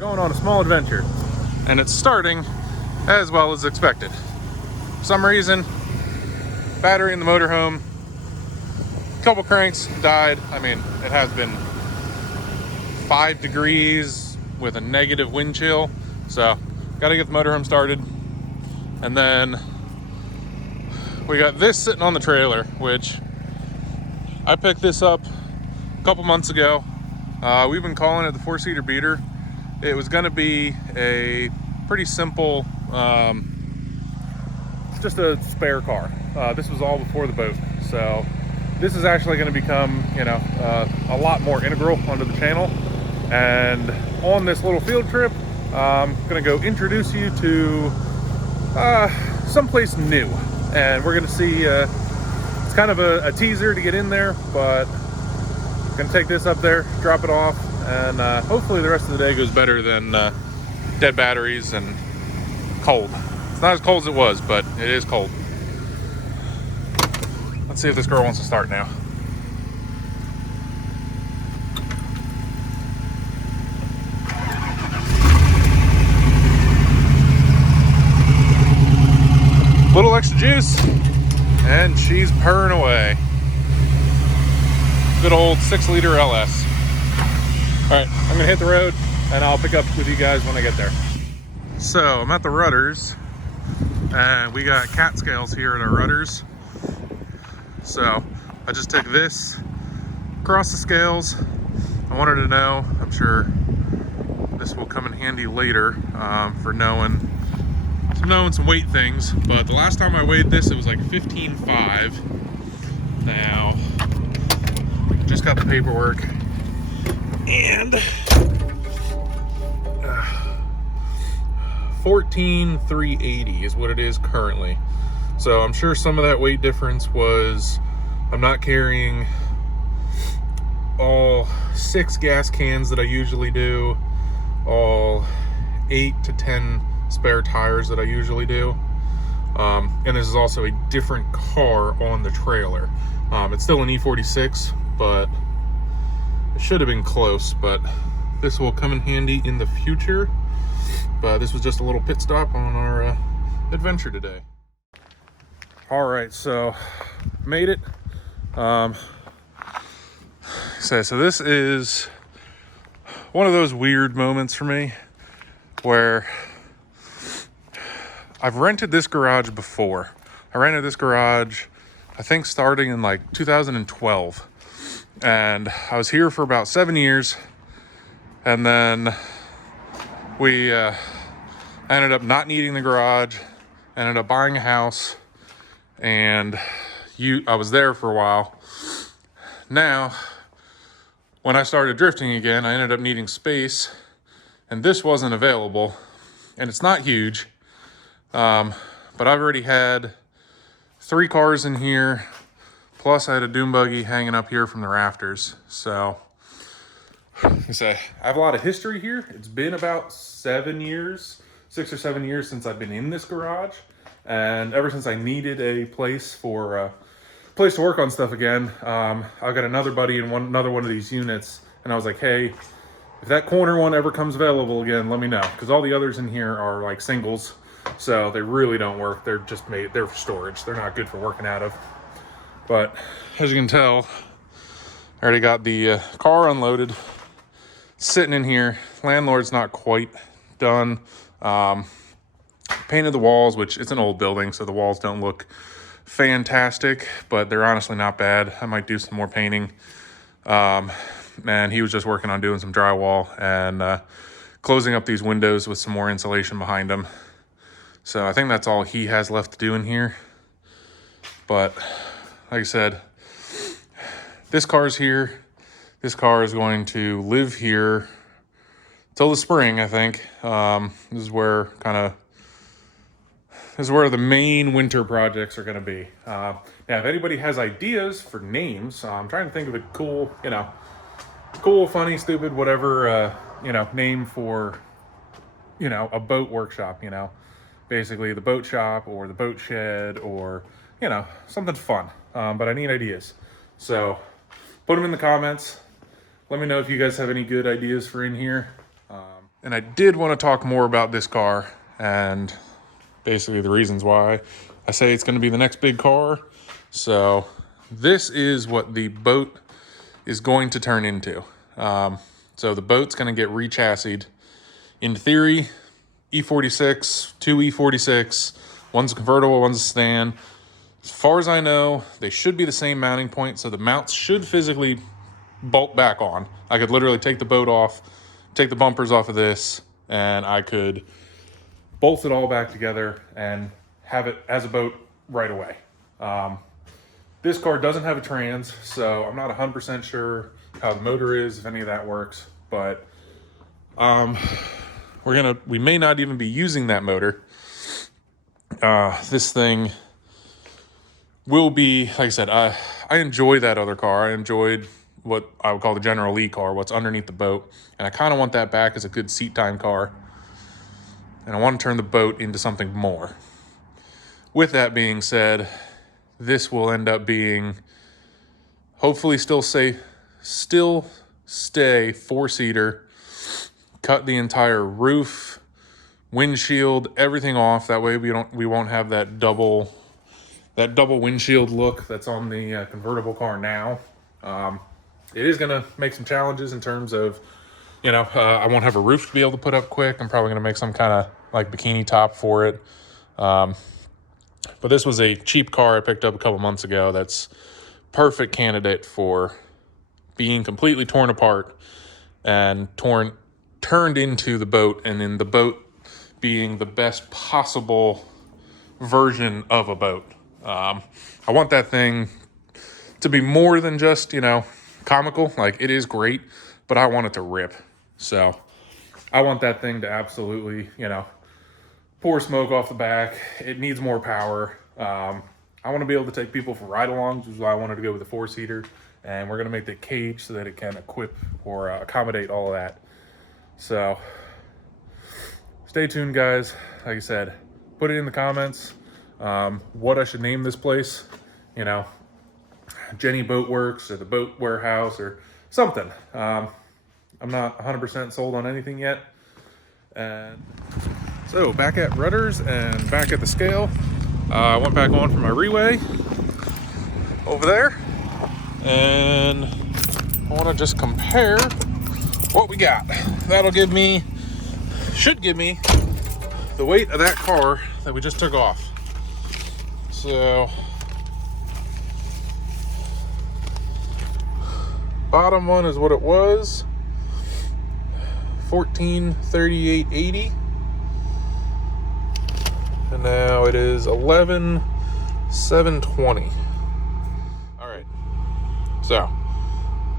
Going on a small adventure, and it's starting as well as expected. For some reason, battery in the motorhome, a couple cranks died. I mean, it has been 5 degrees with a negative wind chill, so gotta get the motorhome started. And then we got this sitting on the trailer, which I picked this up a couple months ago. We've been calling it the 4-seater beater. It was going to be a pretty simple, just a spare car. This was all before the boat. So this is actually going to become, a lot more integral onto the channel. And on this little field trip, I'm going to go introduce you to someplace new. And we're going to see, it's kind of a teaser to get in there, but I'm going to take this up there, drop it off, and hopefully the rest of the day goes better than dead batteries and cold. It's not as cold as it was, but it is cold. Let's see if this girl wants to start now. Little extra juice, and she's purring away. Good old 6-liter LS. All right, I'm gonna hit the road and I'll pick up with you guys when I get there. So I'm at the rudders and we got cat scales here at our rudders. So I just took this across the scales. I wanted to know, I'm sure this will come in handy later for knowing some weight things, but the last time I weighed this, it was like 15.5. Now, just got the paperwork. And 14,380 is what it is currently. So I'm sure some of that weight difference was I'm not carrying all 6 gas cans that I usually do, all 8 to 10 spare tires that I usually do. And this is also a different car on the trailer. It's still an E46, but it should have been close, but this will come in handy in the future. But this was just a little pit stop on our adventure today. All right, so made it. So this is one of those weird moments for me where I've rented this garage before. I rented this garage, I think starting in like 2012. And I was here for about 7 years, and then we ended up not needing the garage, ended up buying a house, and I was there for a while. Now, when I started drifting again, I ended up needing space, and this wasn't available, and it's not huge, but I've already had 3 cars in here. Plus, I had a dune buggy hanging up here from the rafters. So, I have a lot of history here. It's been about 7 years, 6 or 7 years since I've been in this garage. And ever since I needed a place to work on stuff again, I've got another buddy in another one of these units. And I was like, hey, if that corner one ever comes available again, let me know. Because all the others in here are like singles. So they really don't work. They're just they're for storage. They're not good for working out of. But as you can tell, I already got the car unloaded, sitting in here. Landlord's not quite done. Painted the walls, which it's an old building, so the walls don't look fantastic, but they're honestly not bad. I might do some more painting. And he was just working on doing some drywall and closing up these windows with some more insulation behind them. So I think that's all he has left to do in here. But like I said, this car's here. This car is going to live here till the spring, I think. This is where the main winter projects are going to be. Now, if anybody has ideas for names, I'm trying to think of a cool, funny, stupid, whatever, name for, a boat workshop, basically the boat shop or the boat shed or, something fun. But I need ideas. So put them in the comments. Let me know if you guys have any good ideas for in here. And I did want to talk more about this car and basically the reasons why I say it's going to be the next big car. So this is what the boat is going to turn into. So the boat's going to get rechassied. In theory, E46, two E46, one's a convertible, one's a sedan. As far as I know, they should be the same mounting point, so the mounts should physically bolt back on. I could literally take the boat off, take the bumpers off of this, and I could bolt it all back together and have it as a boat right away. This car doesn't have a trans, so I'm not 100% sure how the motor is, if any of that works, but we may not even be using that motor. This thing will be, like I said, I enjoy that other car. I enjoyed what I would call the General Lee car, what's underneath the boat, and I kind of want that back as a good seat time car, and I want to turn the boat into something more. With that being said, this will end up being, hopefully still stay four-seater, cut the entire roof, windshield, everything off. That way we won't have that double windshield look that's on the convertible car now. It is going to make some challenges in terms of, I won't have a roof to be able to put up quick. I'm probably going to make some kind of like bikini top for it. But this was a cheap car I picked up a couple months ago that's perfect candidate for being completely torn apart and turned into the boat, and in the boat being the best possible version of a boat. I want that thing to be more than just, comical. Like, it is great, but I want it to rip. So I want that thing to absolutely, pour smoke off the back. It needs more power. I want to be able to take people for ride-alongs, which is why I wanted to go with a four-seater. And we're going to make the cage so that it can equip or accommodate all of that. So stay tuned, guys. Like I said, put it in the comments what I should name this place. Jenny Boat Works or the Boat Warehouse or something. I'm not 100% sold on anything yet. And so back at Rudders and back at the scale. I went back on for my reweigh over there, and I want to just compare what we got. That'll should give me the weight of that car that we just took off. So bottom one is what it was, 1438.80. And now it is 11,720. All right. So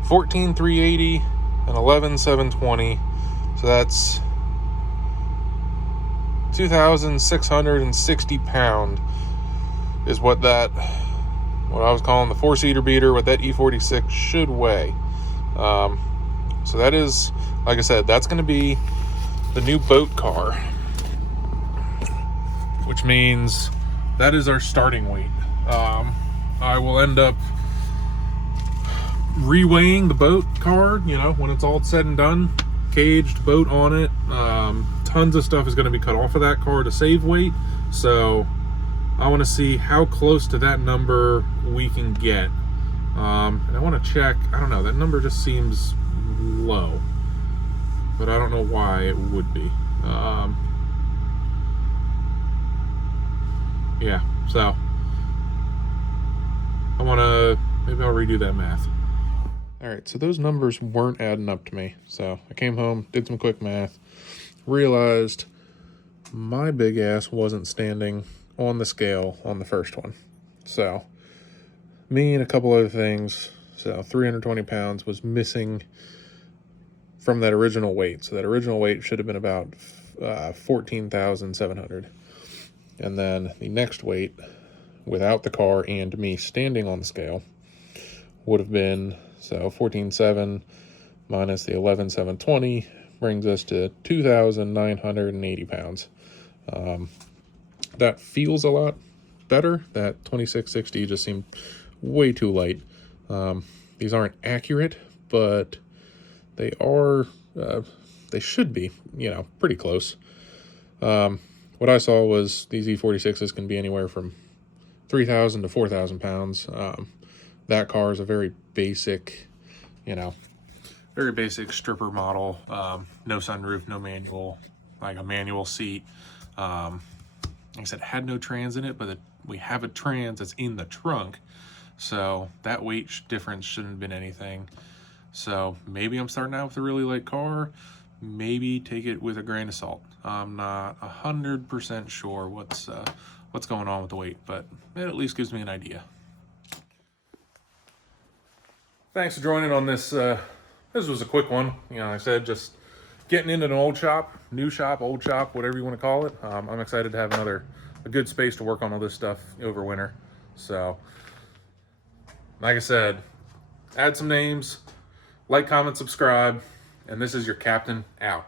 14,380 and 11,720. So that's 2,660 pound is what I was calling the four-seater beater, what that E46 should weigh. So that is, like I said, that's going to be the new boat car, which means that is our starting weight. I will end up reweighing the boat car, when it's all said and done. Caged boat on it. Tons of stuff is going to be cut off of that car to save weight. So I want to see how close to that number we can get. And I want to check, I don't know, that number just seems low. But I don't know why it would be. Yeah, so maybe I'll redo that math. All right, so those numbers weren't adding up to me. So I came home, did some quick math, realized my big ass wasn't standing on the scale on the first one. So me and a couple other things, so 320 pounds was missing from that original weight. So that original weight should have been about 14,700. And then the next weight, without the car and me standing on the scale, would have been, so 14,700 minus the 11,720 brings us to 2,980 pounds. That feels a lot better. That 2660 just seemed way too light. These aren't accurate, but they are they should be, you know, pretty close. What I saw was these E46s can be anywhere from 3,000 to 4,000 pounds. That car is a very basic, you know, very basic stripper model. No sunroof, no manual, like a manual seat. Like I said, it had no trans in it, but we have a trans that's in the trunk. So that weight difference shouldn't have been anything. So maybe I'm starting out with a really light car. Maybe take it with a grain of salt. I'm not 100% sure what's going on with the weight, but it at least gives me an idea. Thanks for joining on this. This was a quick one. You know, like I said, just getting into an old shop, new shop, old shop, whatever you want to call it. I'm excited to have a good space to work on all this stuff over winter. So, like I said, add some names, like, comment, subscribe, and this is your captain out.